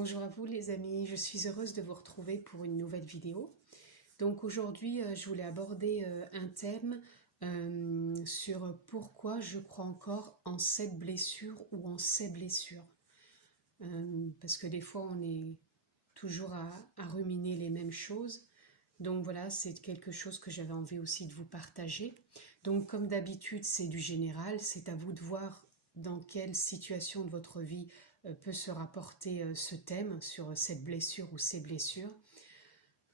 Bonjour à vous les amis, je suis heureuse de vous retrouver pour une nouvelle vidéo. Donc aujourd'hui je voulais aborder un thème sur pourquoi je crois encore en cette blessure ou en ces blessures. Parce que des fois on est toujours à ruminer les mêmes choses. Donc voilà, c'est quelque chose que j'avais envie aussi de vous partager. Donc comme d'habitude c'est du général, c'est à vous de voir dans quelle situation de votre vie peut se rapporter ce thème sur cette blessure ou ces blessures.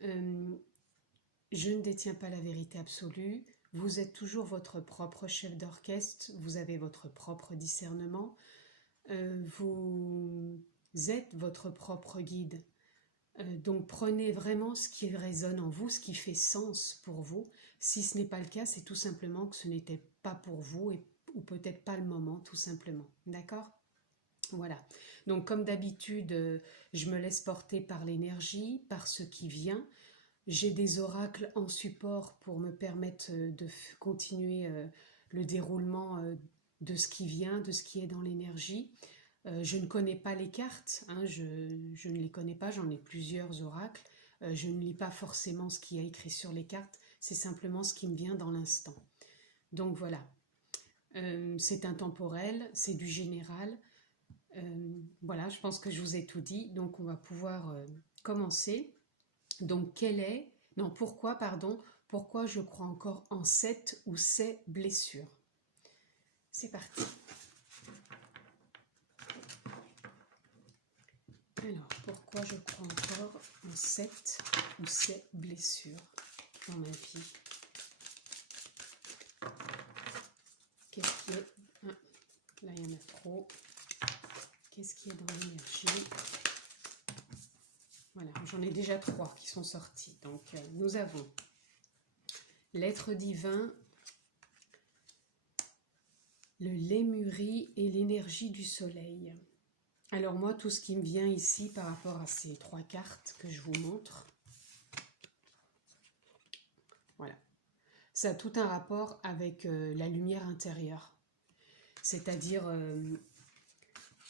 Je ne détiens pas la vérité absolue, vous êtes toujours votre propre chef d'orchestre, vous avez votre propre discernement, vous êtes votre propre guide. Donc prenez vraiment ce qui résonne en vous, ce qui fait sens pour vous. Si ce n'est pas le cas, c'est tout simplement que ce n'était pas pour vous ou peut-être pas le moment, tout simplement. D'accord ? Voilà. Donc comme d'habitude, je me laisse porter par l'énergie, par ce qui vient. J'ai des oracles en support pour me permettre de continuer le déroulement de ce qui vient, de ce qui est dans l'énergie. Je ne connais pas les cartes, hein, je ne les connais pas, j'en ai plusieurs oracles. Je ne lis pas forcément ce qu'il y a écrit sur les cartes, c'est simplement ce qui me vient dans l'instant. Donc voilà, c'est intemporel, c'est du général. Voilà, je pense que je vous ai tout dit, donc on va pouvoir commencer. Donc pourquoi je crois encore en cette ou ces blessures. C'est parti. Alors, pourquoi je crois encore en cette ou ces blessures dans ma vie? Qu'est-ce qui est... Ah, là, il y en a trop. Qu'est-ce qui est dans l'énergie? Voilà, j'en ai déjà 3 qui sont sortis. Donc, nous avons l'être divin, le lémurie et l'énergie du soleil. Alors moi, tout ce qui me vient ici par rapport à ces 3 cartes que je vous montre, voilà, ça a tout un rapport avec la lumière intérieure. C'est-à-dire,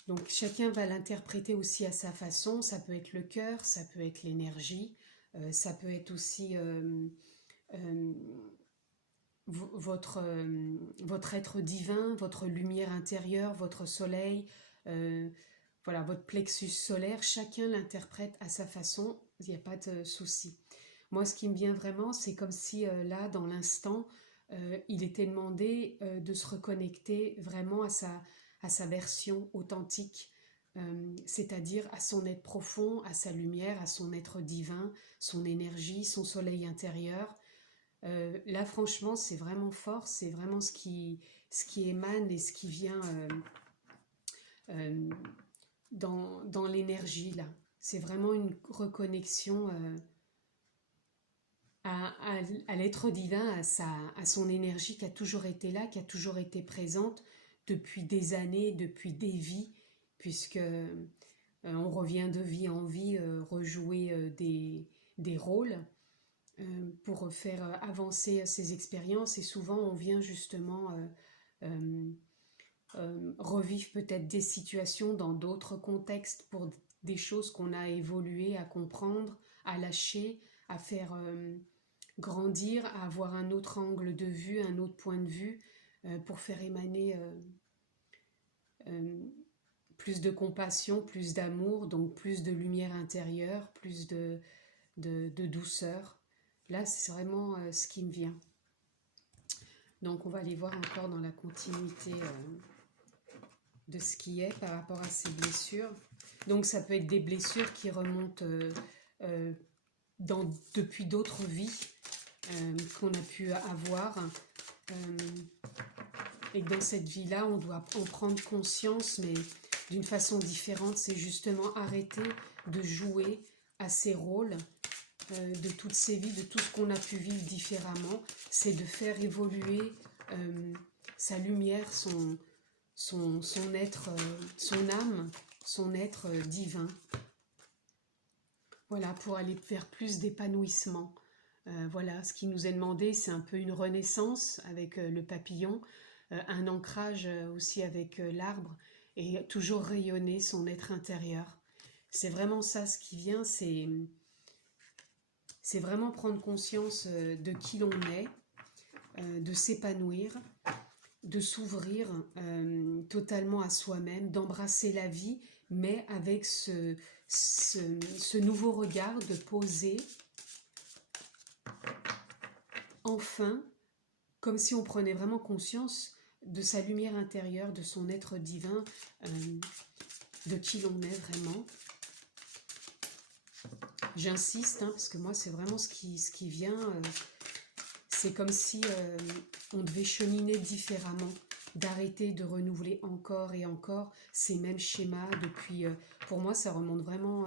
donc chacun va l'interpréter aussi à sa façon. Ça peut être le cœur, ça peut être l'énergie, ça peut être aussi votre être divin, votre lumière intérieure, votre soleil, voilà, votre plexus solaire. Chacun l'interprète à sa façon, il n'y a pas de souci. Moi, ce qui me vient vraiment, c'est comme si là, dans l'instant, il était demandé de se reconnecter vraiment à sa version authentique, c'est-à-dire à son être profond, à sa lumière, à son être divin, son énergie, son soleil intérieur. Là, franchement, c'est vraiment fort, c'est vraiment ce qui émane et ce qui vient dans l'énergie, là. C'est vraiment une reconnexion à l'être divin, à son énergie qui a toujours été là, qui a toujours été présente depuis des années, depuis des vies, puisque on revient de vie en vie rejouer des rôles pour faire avancer ces expériences, et souvent on vient justement revivre peut-être des situations dans d'autres contextes pour des choses qu'on a évolué à comprendre, à lâcher, à faire grandir, à avoir un autre angle de vue, un autre point de vue, pour faire émaner plus de compassion, plus d'amour, donc plus de lumière intérieure, plus de douceur. Là, c'est vraiment ce qui me vient. Donc, on va aller voir encore dans la continuité de ce qui est par rapport à ces blessures. Donc, ça peut être des blessures qui remontent depuis d'autres vies qu'on a pu avoir. Et que dans cette vie-là, on doit en prendre conscience, mais d'une façon différente. C'est justement arrêter de jouer à ces rôles de toutes ces vies, de tout ce qu'on a pu vivre différemment. C'est de faire évoluer sa lumière, son être, son âme, son être divin. Voilà, pour aller vers plus d'épanouissement. Voilà, ce qui nous est demandé, c'est un peu une renaissance avec le papillon, un ancrage aussi avec l'arbre, et toujours rayonner son être intérieur. C'est vraiment ça ce qui vient, c'est vraiment prendre conscience de qui l'on est, de s'épanouir, de s'ouvrir totalement à soi-même, d'embrasser la vie, mais avec ce nouveau regard de poser, enfin, comme si on prenait vraiment conscience de sa lumière intérieure, de son être divin, de qui l'on est vraiment. J'insiste, hein, parce que moi, c'est vraiment ce qui vient. C'est comme si on devait cheminer différemment, d'arrêter de renouveler encore et encore ces mêmes schémas depuis... pour moi, ça remonte vraiment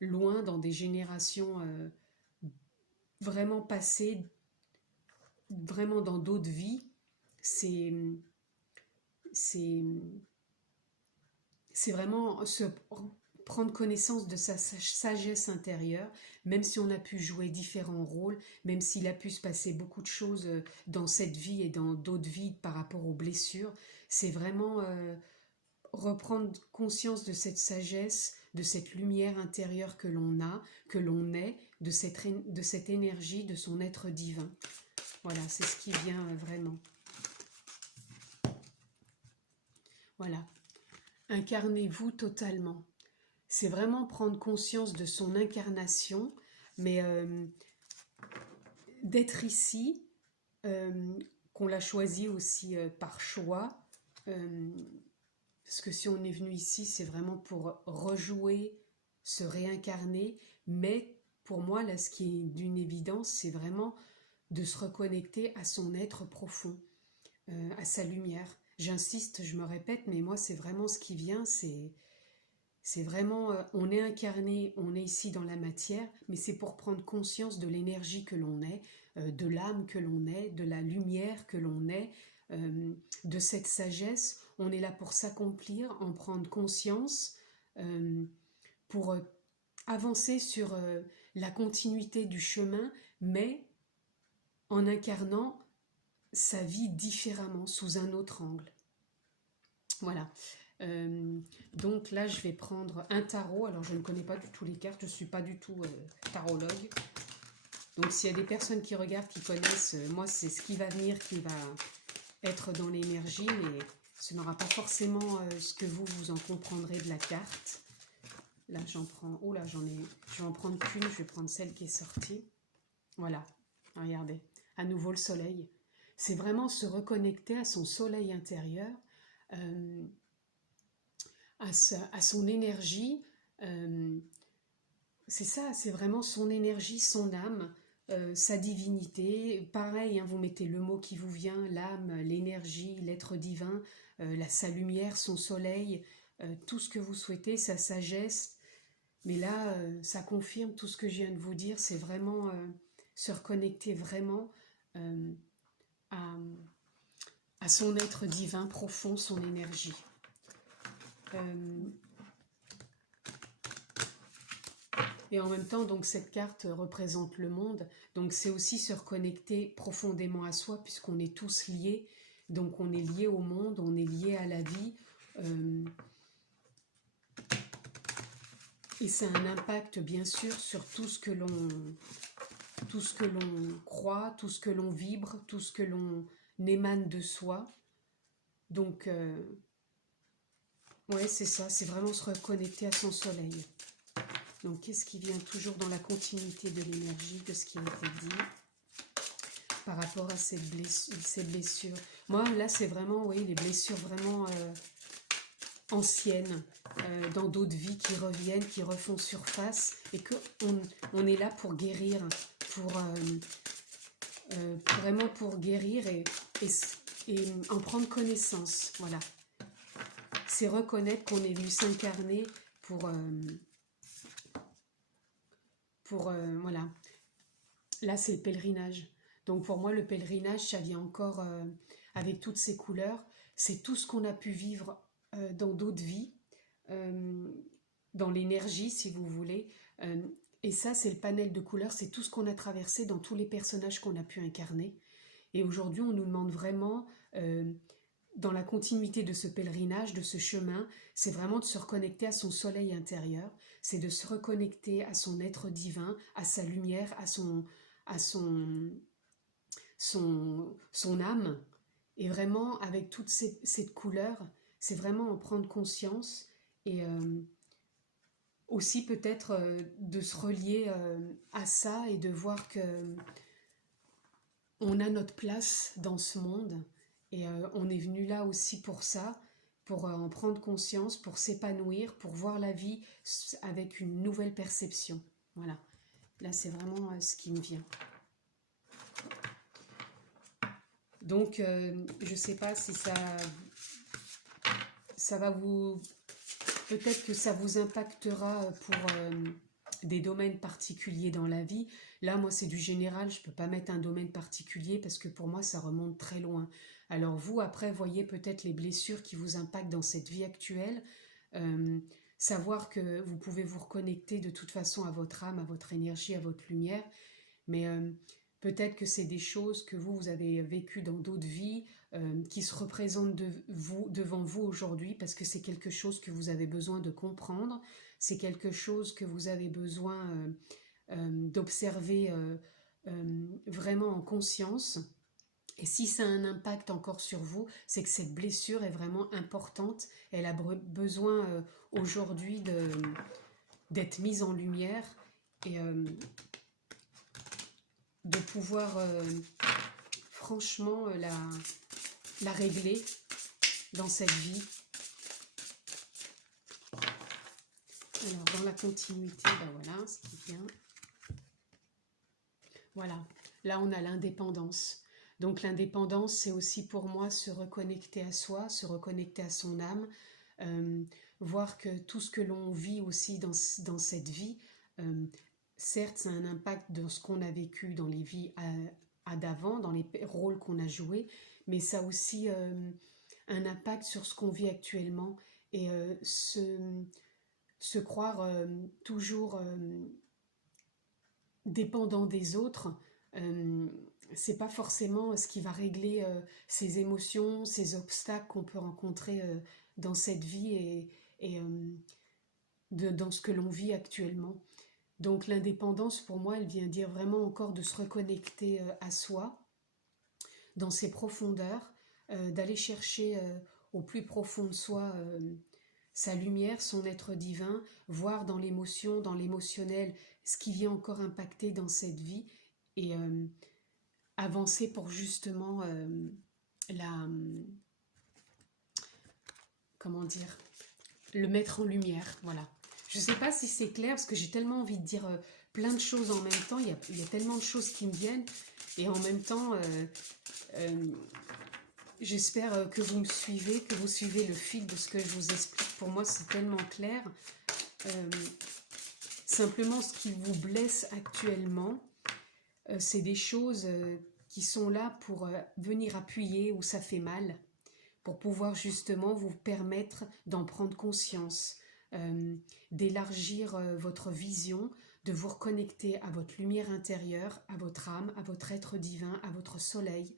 loin dans des générations vraiment passées, vraiment dans d'autres vies. C'est vraiment prendre connaissance de sa sagesse intérieure, même si on a pu jouer différents rôles, même s'il a pu se passer beaucoup de choses dans cette vie et dans d'autres vies par rapport aux blessures, c'est vraiment reprendre conscience de cette sagesse, de cette lumière intérieure que l'on a, que l'on est, de cette énergie, de son être divin. Voilà, c'est ce qui vient vraiment. Voilà. Incarnez-vous totalement. C'est vraiment prendre conscience de son incarnation, mais d'être ici, qu'on l'a choisi aussi par choix, parce que si on est venu ici, c'est vraiment pour rejouer, se réincarner, mais pour moi, là, ce qui est d'une évidence, c'est vraiment de se reconnecter à son être profond, à sa lumière. J'insiste, je me répète, mais moi, c'est vraiment ce qui vient, c'est vraiment, on est incarné, on est ici dans la matière, mais c'est pour prendre conscience de l'énergie que l'on est, de l'âme que l'on est, de la lumière que l'on est, de cette sagesse. On est là pour s'accomplir, en prendre conscience, pour avancer sur la continuité du chemin, mais en incarnant sa vie différemment, sous un autre angle. Voilà. Donc là, je vais prendre un tarot. Alors, je ne connais pas du tout les cartes. Je ne suis pas du tout tarologue. Donc, s'il y a des personnes qui regardent, qui connaissent, moi, c'est ce qui va venir qui va être dans l'énergie, mais ce n'aura pas forcément ce que vous en comprendrez de la carte. Là, j'en prends... Oh là, je vais en prendre qu'une. Je vais prendre celle qui est sortie. Voilà. Regardez. À nouveau, le soleil. C'est vraiment se reconnecter à son soleil intérieur, à son énergie. C'est ça, c'est vraiment son énergie, son âme, sa divinité. Pareil, hein, vous mettez le mot qui vous vient, l'âme, l'énergie, l'être divin, sa lumière, son soleil, tout ce que vous souhaitez, sa sagesse. Mais là, ça confirme tout ce que je viens de vous dire. C'est vraiment se reconnecter vraiment à son être divin profond, son énergie. Et en même temps, donc, cette carte représente le monde. Donc c'est aussi se reconnecter profondément à soi, puisqu'on est tous liés. Donc on est lié au monde, on est lié à la vie. Et ça a un impact, bien sûr, sur tout ce que l'on croit, tout ce que l'on vibre, tout ce que l'on émane de soi. Donc, ouais, c'est ça, c'est vraiment se reconnecter à son soleil. Donc, qu'est-ce qui vient toujours dans la continuité de l'énergie, de ce qui a été dit par rapport à ces blessures. Moi, là, c'est vraiment, oui, les blessures vraiment anciennes, dans d'autres vies qui reviennent, qui refont surface, et qu'on est là pour guérir, vraiment pour guérir et en prendre connaissance, voilà. C'est reconnaître qu'on est venu s'incarner pour voilà. Là, c'est le pèlerinage. Donc pour moi, le pèlerinage, ça vient encore avec toutes ces couleurs. C'est tout ce qu'on a pu vivre dans d'autres vies, dans l'énergie, si vous voulez. Et ça, c'est le panel de couleurs, c'est tout ce qu'on a traversé dans tous les personnages qu'on a pu incarner. Et aujourd'hui, on nous demande vraiment dans la continuité de ce pèlerinage, de ce chemin, c'est vraiment de se reconnecter à son soleil intérieur, c'est de se reconnecter à son être divin, à sa lumière, à son âme. Et vraiment, avec toute cette couleur, c'est vraiment en prendre conscience et aussi peut-être de se relier à ça et de voir que on a notre place dans ce monde et on est venu là aussi pour ça, pour en prendre conscience, pour s'épanouir, pour voir la vie avec une nouvelle perception. Voilà, là c'est vraiment ce qui me vient. Donc je ne sais pas si ça va vous... Peut-être que ça vous impactera pour des domaines particuliers dans la vie. Là, moi, c'est du général, je ne peux pas mettre un domaine particulier parce que pour moi, ça remonte très loin. Alors vous, après, voyez peut-être les blessures qui vous impactent dans cette vie actuelle. Savoir que vous pouvez vous reconnecter de toute façon à votre âme, à votre énergie, à votre lumière. Mais peut-être que c'est des choses que vous avez vécues dans d'autres vies, qui se représentent devant vous aujourd'hui, parce que c'est quelque chose que vous avez besoin de comprendre, c'est quelque chose que vous avez besoin d'observer vraiment en conscience. Et si ça a un impact encore sur vous, c'est que cette blessure est vraiment importante. Elle a besoin aujourd'hui d'être mise en lumière et de pouvoir franchement la régler dans cette vie. Alors dans la continuité, ben voilà ce qui vient. Voilà, là on a l'indépendance. Donc l'indépendance, c'est aussi pour moi se reconnecter à soi, se reconnecter à son âme, voir que tout ce que l'on vit aussi dans cette vie, certes, ça a un impact dans ce qu'on a vécu dans les vies d'avant, dans les rôles qu'on a joués, mais ça a aussi un impact sur ce qu'on vit actuellement et se croire toujours dépendant des autres, c'est pas forcément ce qui va régler ces émotions, ces obstacles qu'on peut rencontrer dans cette vie et dans ce que l'on vit actuellement. Donc l'indépendance, pour moi, elle vient dire vraiment encore de se reconnecter à soi, dans ses profondeurs, d'aller chercher au plus profond de soi sa lumière, son être divin, voir dans l'émotion, dans l'émotionnel, ce qui vient encore impacter dans cette vie et avancer pour justement comment dire, le mettre en lumière, voilà. Je ne sais pas si c'est clair, parce que j'ai tellement envie de dire plein de choses en même temps, il y a tellement de choses qui me viennent, et en même temps, j'espère que vous me suivez, que vous suivez le fil de ce que je vous explique. Pour moi, c'est tellement clair. Simplement, ce qui vous blesse actuellement, c'est des choses qui sont là pour venir appuyer où ça fait mal, pour pouvoir justement vous permettre d'en prendre conscience, d'élargir votre vision, de vous reconnecter à votre lumière intérieure, à votre âme, à votre être divin, à votre soleil,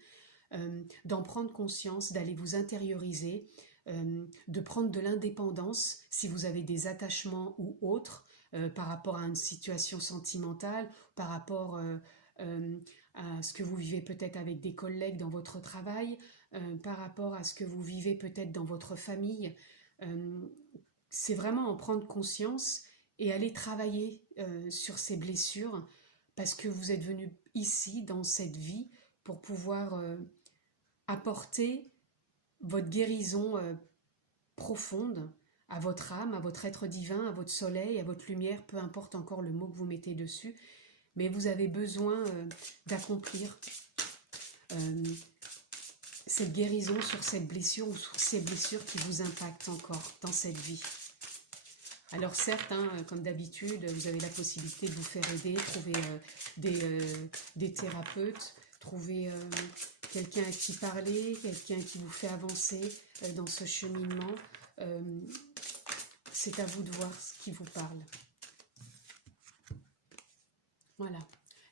d'en prendre conscience, d'aller vous intérioriser, de prendre de l'indépendance si vous avez des attachements ou autres par rapport à une situation sentimentale, par rapport à ce que vous vivez peut-être avec des collègues dans votre travail, par rapport à ce que vous vivez peut-être dans votre famille. C'est vraiment en prendre conscience et aller travailler sur ces blessures parce que vous êtes venu ici, dans cette vie, pour pouvoir apporter votre guérison profonde à votre âme, à votre être divin, à votre soleil, à votre lumière, peu importe encore le mot que vous mettez dessus, mais vous avez besoin d'accomplir cette guérison sur cette blessure ou sur ces blessures qui vous impactent encore dans cette vie. Alors certes, comme d'habitude, vous avez la possibilité de vous faire aider, trouver des thérapeutes, trouver quelqu'un à qui parler, quelqu'un qui vous fait avancer dans ce cheminement. C'est à vous de voir ce qui vous parle. Voilà.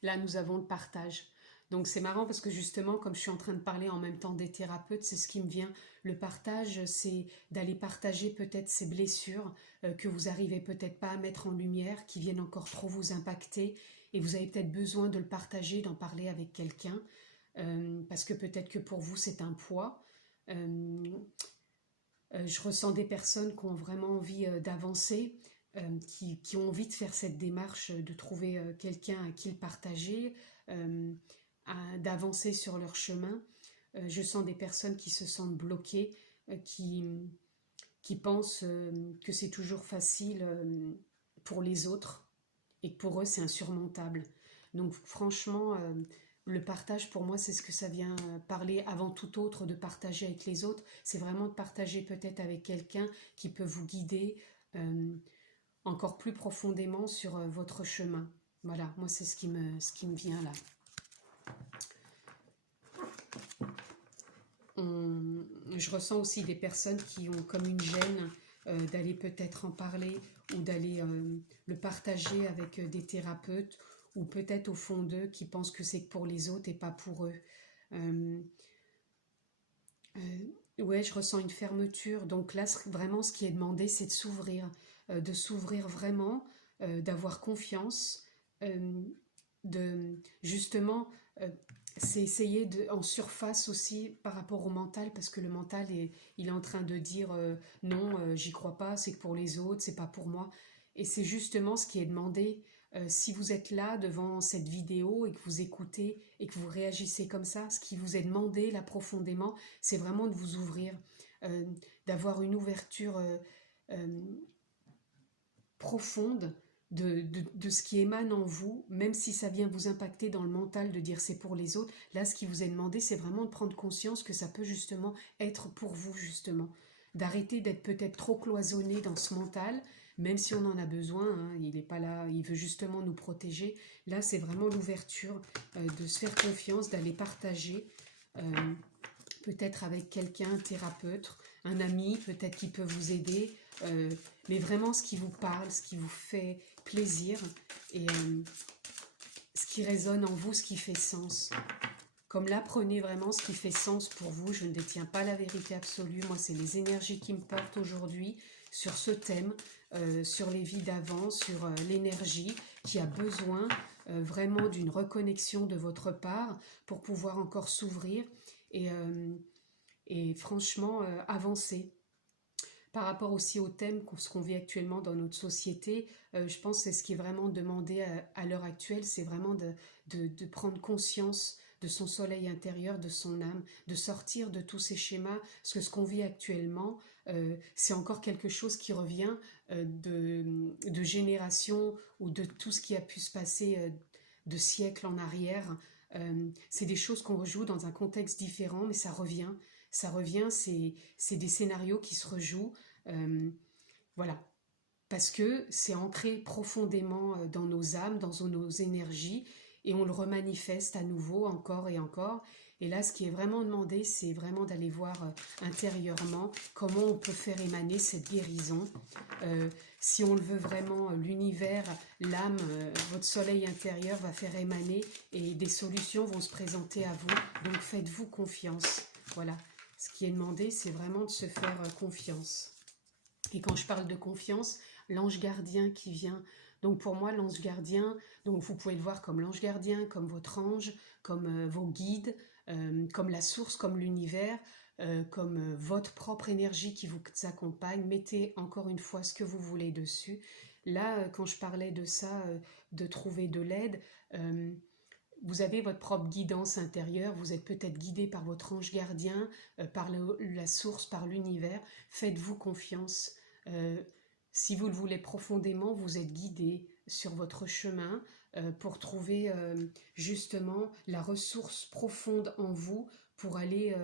Là, nous avons le partage. Donc c'est marrant parce que justement, comme je suis en train de parler en même temps des thérapeutes, c'est ce qui me vient. Le partage, c'est d'aller partager peut-être ces blessures que vous arrivez peut-être pas à mettre en lumière, qui viennent encore trop vous impacter, et vous avez peut-être besoin de le partager, d'en parler avec quelqu'un, parce que peut-être que pour vous c'est un poids. Euh, je ressens des personnes qui ont vraiment envie d'avancer, qui ont envie de faire cette démarche, de trouver quelqu'un à qui le partager, euh, d'avancer sur leur chemin. Je sens des personnes qui se sentent bloquées, qui pensent que c'est toujours facile pour les autres et que pour eux c'est insurmontable. Donc franchement, le partage pour moi c'est ce que ça vient parler avant tout autre de partager avec les autres. C'est vraiment de partager peut-être avec quelqu'un qui peut vous guider euh, encore plus profondément sur votre chemin. Voilà, moi c'est ce qui me vient là. Je ressens aussi des personnes qui ont comme une gêne d'aller peut-être en parler ou d'aller le partager avec des thérapeutes, ou peut-être au fond d'eux qui pensent que c'est pour les autres et pas pour eux. Euh, ouais, je ressens une fermeture. Donc là, vraiment, ce qui est demandé, c'est de s'ouvrir vraiment, d'avoir confiance, euh, de justement, euh, c'est essayer en surface aussi par rapport au mental, parce que le mental il est en train de dire non, j'y crois pas, c'est que pour les autres, c'est pas pour moi. Et c'est justement ce qui est demandé. Si vous êtes là devant cette vidéo et que vous écoutez et que vous réagissez comme ça, ce qui vous est demandé là profondément, c'est vraiment de vous ouvrir, euh, d'avoir une ouverture euh, profonde de ce qui émane en vous, même si ça vient vous impacter dans le mental de dire c'est pour les autres. Là, ce qui vous est demandé, c'est vraiment de prendre conscience que ça peut justement être pour vous, justement. D'arrêter d'être peut-être trop cloisonné dans ce mental, même si on en a besoin, hein, il n'est pas là, il veut justement nous protéger. Là, c'est vraiment l'ouverture, de se faire confiance, d'aller partager, euh, peut-être avec quelqu'un, un thérapeute, un ami, peut-être qui peut vous aider, mais vraiment ce qui vous parle, ce qui vous fait plaisir, et ce qui résonne en vous, ce qui fait sens. Comme là, prenez vraiment ce qui fait sens pour vous. Je ne détiens pas la vérité absolue. Moi, c'est les énergies qui me portent aujourd'hui sur ce thème, sur les vies d'avant, sur l'énergie qui a besoin vraiment d'une reconnexion de votre part pour pouvoir encore s'ouvrir et, euh, et franchement avancer. Par rapport aussi au thème, ce qu'on vit actuellement dans notre société, je pense que c'est ce qui est vraiment demandé à l'heure actuelle, c'est vraiment de prendre conscience de son soleil intérieur, de son âme, de sortir de tous ces schémas, parce que ce qu'on vit actuellement, c'est encore quelque chose qui revient de générations ou de tout ce qui a pu se passer de siècles en arrière. C'est des choses qu'on rejoue dans un contexte différent, mais ça revient, c'est des scénarios qui se rejouent, euh, voilà, parce que c'est ancré profondément dans nos âmes, dans nos énergies, et on le remanifeste à nouveau encore et encore. Et là, ce qui est vraiment demandé, c'est vraiment d'aller voir intérieurement comment on peut faire émaner cette guérison. Euh, si on le veut vraiment, l'univers, l'âme, votre soleil intérieur va faire émaner et des solutions vont se présenter à vous. Donc faites-vous confiance. Voilà. Ce qui est demandé, c'est vraiment de se faire confiance. Et quand je parle de confiance, l'ange gardien qui vient. Donc pour moi, l'ange gardien, donc vous pouvez le voir comme l'ange gardien, comme votre ange, comme vos guides, comme la source, comme l'univers, comme votre propre énergie qui vous accompagne. Mettez encore une fois ce que vous voulez dessus. Là, quand je parlais de ça, de trouver de l'aide, vous avez votre propre guidance intérieure, vous êtes peut-être guidé par votre ange gardien, par la source, par l'univers. Faites-vous confiance. Euh, si vous le voulez profondément, vous êtes guidé sur votre chemin pour trouver justement la ressource profonde en vous pour aller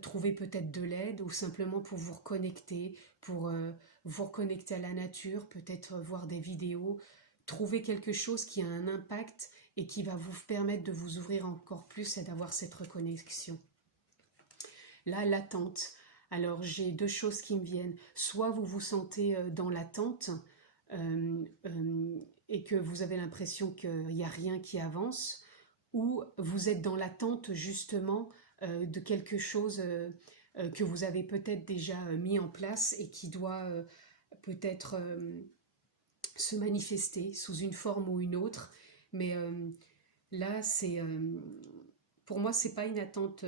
trouver peut-être de l'aide, ou simplement pour vous reconnecter, pour vous reconnecter à la nature, peut-être voir des vidéos, trouver quelque chose qui a un impact et qui va vous permettre de vous ouvrir encore plus et d'avoir cette reconnexion. Là, l'attente. Alors, j'ai deux choses qui me viennent. Soit vous vous sentez dans l'attente et que vous avez l'impression qu'il n'y a rien qui avance, ou vous êtes dans l'attente justement de quelque chose que vous avez peut-être déjà mis en place et qui doit peut-être se manifester sous une forme ou une autre. Mais là, pour moi, c'est pas une attente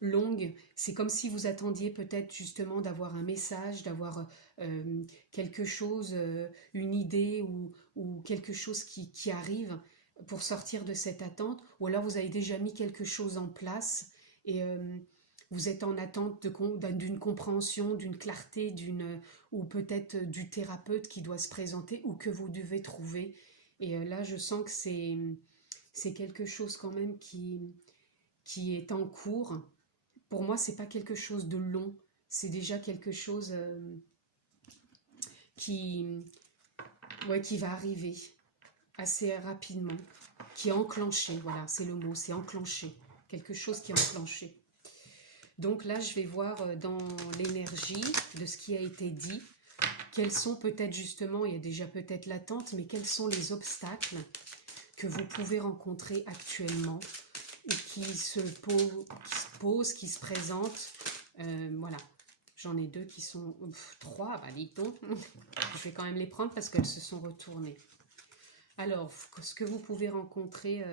longue. C'est comme si vous attendiez peut-être justement d'avoir un message, d'avoir quelque chose, une idée ou quelque chose qui arrive pour sortir de cette attente. Ou alors vous avez déjà mis quelque chose en place et vous êtes en attente d'une compréhension, d'une clarté, ou peut-être du thérapeute qui doit se présenter ou que vous devez trouver. Et là, je sens que c'est quelque chose quand même qui est en cours. Pour moi, c'est pas quelque chose de long, c'est déjà quelque chose qui, ouais, qui va arriver assez rapidement, qui est enclenché, voilà, c'est le mot, c'est enclenché, quelque chose qui est enclenché. Donc là, je vais voir dans l'énergie de ce qui a été dit, quels sont peut-être justement, il y a déjà peut-être l'attente, mais quels sont les obstacles que vous pouvez rencontrer actuellement ou qui se posent, qui se présentent. Voilà, j'en ai deux qui sont... trois, bah dis donc. Je vais quand même les prendre parce qu'elles se sont retournées. Alors, ce que vous pouvez rencontrer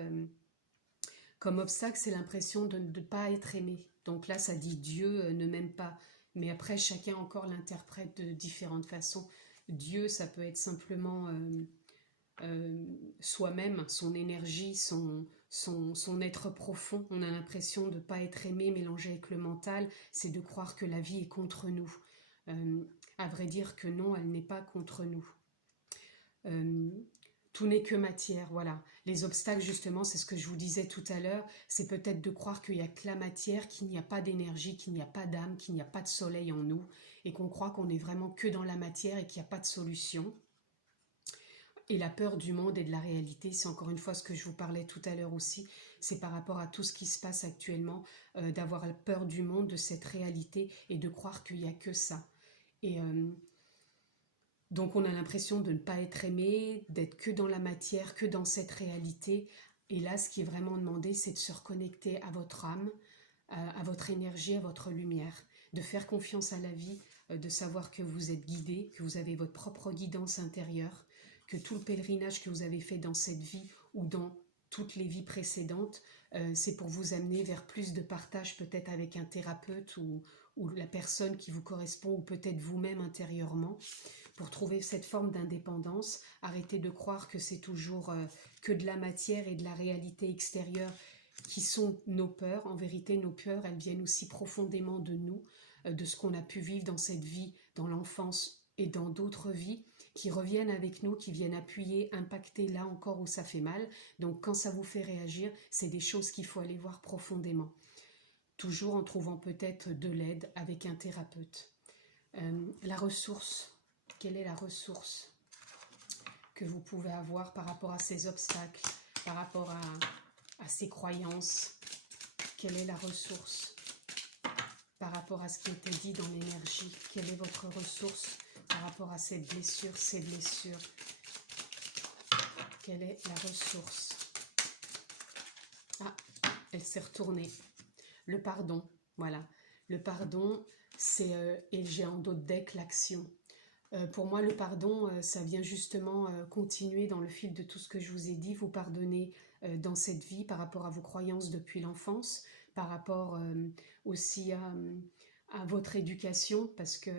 comme obstacle, c'est l'impression de ne pas être aimé. Donc là, ça dit Dieu ne m'aime pas. Mais après, chacun encore l'interprète de différentes façons. Dieu, ça peut être simplement soi-même, son énergie, son être profond. On a l'impression de ne pas être aimé, mélangé avec le mental. C'est de croire que la vie est contre nous. À vrai dire que non, elle n'est pas contre nous. Tout n'est que matière, voilà. Les obstacles, justement, c'est ce que je vous disais tout à l'heure, c'est peut-être de croire qu'il n'y a que la matière, qu'il n'y a pas d'énergie, qu'il n'y a pas d'âme, qu'il n'y a pas de soleil en nous, et qu'on croit qu'on est vraiment que dans la matière et qu'il n'y a pas de solution. Et la peur du monde et de la réalité, c'est encore une fois ce que je vous parlais tout à l'heure aussi, c'est par rapport à tout ce qui se passe actuellement, d'avoir la peur du monde, de cette réalité, et de croire qu'il n'y a que ça. Et donc on a l'impression de ne pas être aimé, d'être que dans la matière, que dans cette réalité. Et là, ce qui est vraiment demandé, c'est de se reconnecter à votre âme, à votre énergie, à votre lumière, de faire confiance à la vie, de savoir que vous êtes guidé, que vous avez votre propre guidance intérieure, que tout le pèlerinage que vous avez fait dans cette vie ou dans toutes les vies précédentes, c'est pour vous amener vers plus de partage peut-être avec un thérapeute ou la personne qui vous correspond ou peut-être vous-même intérieurement, pour trouver cette forme d'indépendance, arrêter de croire que c'est toujours que de la matière et de la réalité extérieure qui sont nos peurs. En vérité, nos peurs, elles viennent aussi profondément de nous, de ce qu'on a pu vivre dans cette vie, dans l'enfance et dans d'autres vies, qui reviennent avec nous, qui viennent appuyer, impacter là encore où ça fait mal. Donc quand ça vous fait réagir, c'est des choses qu'il faut aller voir profondément. Toujours en trouvant peut-être de l'aide avec un thérapeute. La ressource. Quelle est la ressource que vous pouvez avoir par rapport à ces obstacles, par rapport à ces croyances? Quelle est la ressource par rapport à ce qui était dit dans l'énergie? Quelle est votre ressource par rapport à cette blessure, ces blessures? Quelle est la ressource? Ah, elle s'est retournée. Le pardon, voilà. Le pardon, c'est, et j'ai en d'autres decks l'action. Pour moi, le pardon, ça vient justement continuer dans le fil de tout ce que je vous ai dit, vous pardonner dans cette vie par rapport à vos croyances depuis l'enfance, par rapport aussi à votre éducation, parce que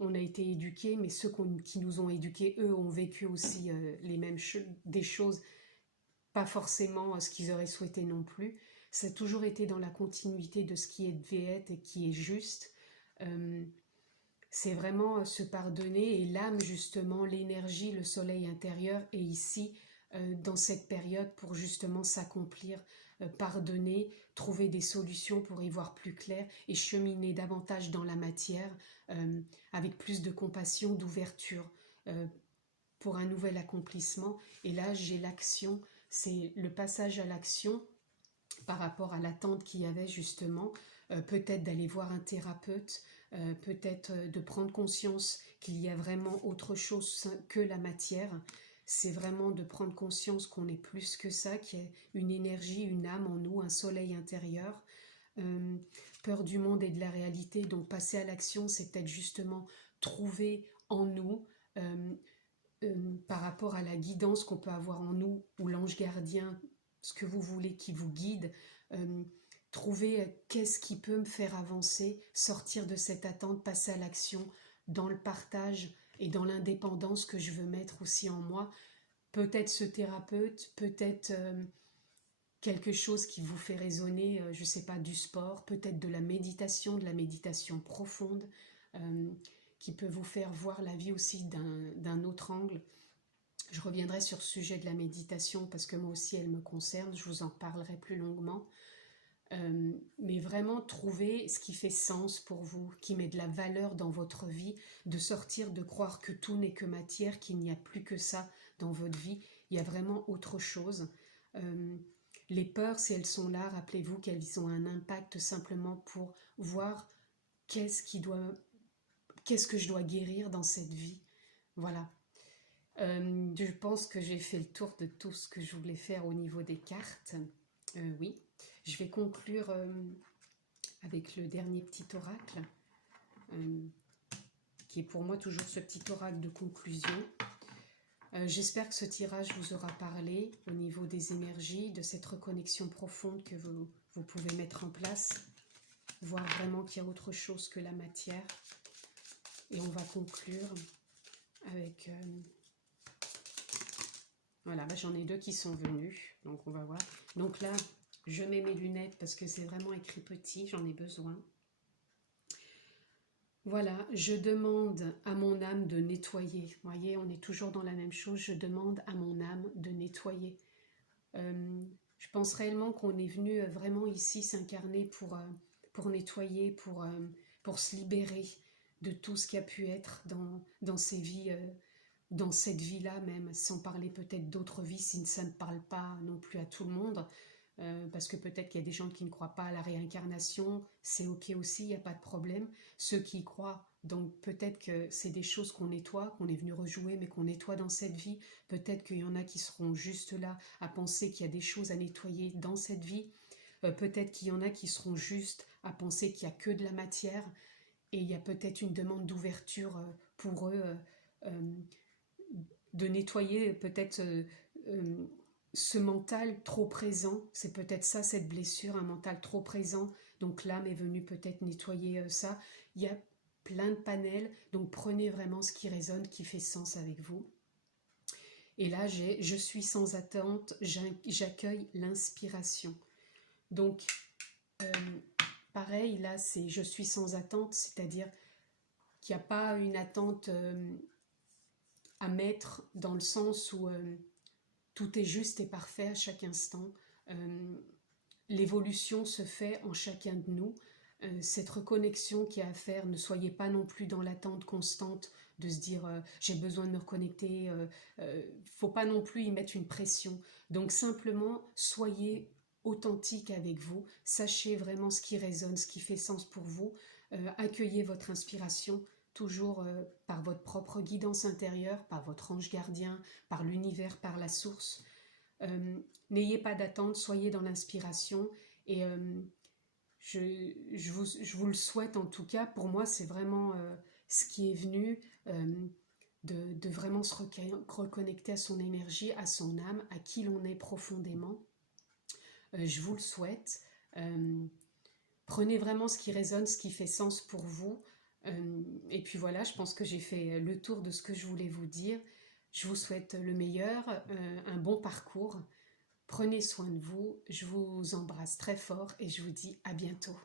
on a été éduqués, mais ceux qui nous ont éduqués, eux, ont vécu aussi les mêmes des choses, pas forcément ce qu'ils auraient souhaité non plus. Ça a toujours été dans la continuité de ce qui devait être et qui est juste. C'est vraiment se pardonner, et l'âme justement, l'énergie, le soleil intérieur est ici dans cette période pour justement s'accomplir, pardonner, trouver des solutions pour y voir plus clair et cheminer davantage dans la matière avec plus de compassion, d'ouverture pour un nouvel accomplissement. Et là j'ai l'action, c'est le passage à l'action par rapport à l'attente qu'il y avait justement, peut-être d'aller voir un thérapeute, peut-être de prendre conscience qu'il y a vraiment autre chose que la matière. c'est vraiment de prendre conscience qu'on est plus que ça, qu'il y a une énergie, une âme en nous, un soleil intérieur. Peur du monde et de la réalité, donc passer à l'action, c'est peut-être justement trouver en nous, par rapport à la guidance qu'on peut avoir en nous, ou l'ange gardien, ce que vous voulez qui vous guide, trouver qu'est-ce qui peut me faire avancer, sortir de cette attente, passer à l'action, dans le partage et dans l'indépendance que je veux mettre aussi en moi. Peut-être ce thérapeute, peut-être quelque chose qui vous fait résonner, je ne sais pas, du sport, peut-être de la méditation profonde, qui peut vous faire voir la vie aussi d'un autre angle. Je reviendrai sur ce sujet de la méditation parce que moi aussi elle me concerne, je vous en parlerai plus longuement. Mais vraiment trouver ce qui fait sens pour vous, qui met de la valeur dans votre vie, de sortir de croire que tout n'est que matière, qu'il n'y a plus que ça dans votre vie, il y a vraiment autre chose. Les peurs, si elles sont là, rappelez-vous qu'elles ont un impact simplement pour voir qu'est-ce que je dois guérir dans cette vie. Voilà. Je pense que j'ai fait le tour de tout ce que je voulais faire au niveau des cartes. Oui. Je vais conclure avec le dernier petit oracle, qui est pour moi toujours ce petit oracle de conclusion. J'espère que ce tirage vous aura parlé au niveau des énergies, de cette reconnexion profonde que vous pouvez mettre en place, voir vraiment qu'il y a autre chose que la matière. Et on va conclure avec... voilà, j'en ai 2 qui sont venus, donc on va voir. Donc là, je mets mes lunettes parce que c'est vraiment écrit petit, j'en ai besoin. Voilà, je demande à mon âme de nettoyer. Vous voyez, on est toujours dans la même chose. Je demande à mon âme de nettoyer. Je pense réellement qu'on est venu vraiment ici s'incarner pour nettoyer, pour se libérer de tout ce qui a pu être dans ces vies, dans cette vie-là même, sans parler peut-être d'autres vies, si ça ne parle pas non plus à tout le monde. Parce que peut-être qu'il y a des gens qui ne croient pas à la réincarnation, c'est ok aussi, il n'y a pas de problème. Ceux qui y croient, donc peut-être que c'est des choses qu'on nettoie, qu'on est venu rejouer, mais qu'on nettoie dans cette vie. Peut-être qu'il y en a qui seront juste là à penser qu'il y a des choses à nettoyer dans cette vie. Peut-être qu'il y en a qui seront juste à penser qu'il n'y a que de la matière, et il y a peut-être une demande d'ouverture pour eux, de nettoyer peut-être... ce mental trop présent, c'est peut-être ça, cette blessure, un mental trop présent, donc l'âme est venue peut-être nettoyer ça. Il y a plein de panels, donc prenez vraiment ce qui résonne, qui fait sens avec vous. Et là, je suis sans attente, j'accueille l'inspiration. Donc, pareil, là, c'est je suis sans attente, c'est-à-dire qu'il n'y a pas une attente à mettre dans le sens où... tout est juste et parfait à chaque instant. L'évolution se fait en chacun de nous. Cette reconnexion qu'il y a à faire, ne soyez pas non plus dans l'attente constante de se dire j'ai besoin de me reconnecter. Faut pas non plus y mettre une pression. Donc simplement, soyez authentique avec vous. Sachez vraiment ce qui résonne, ce qui fait sens pour vous. Accueillez votre inspiration, toujours par votre propre guidance intérieure, par votre ange gardien, par l'univers, par la source. N'ayez pas d'attente, soyez dans l'inspiration et je vous le souhaite en tout cas. Pour moi, c'est vraiment ce qui est venu, de vraiment se reconnecter à son énergie, à son âme, à qui l'on est profondément. Je vous le souhaite. Prenez vraiment ce qui résonne, ce qui fait sens pour vous. Et puis voilà, je pense que j'ai fait le tour de ce que je voulais vous dire. Je vous souhaite le meilleur, un bon parcours. Prenez soin de vous, je vous embrasse très fort et je vous dis à bientôt.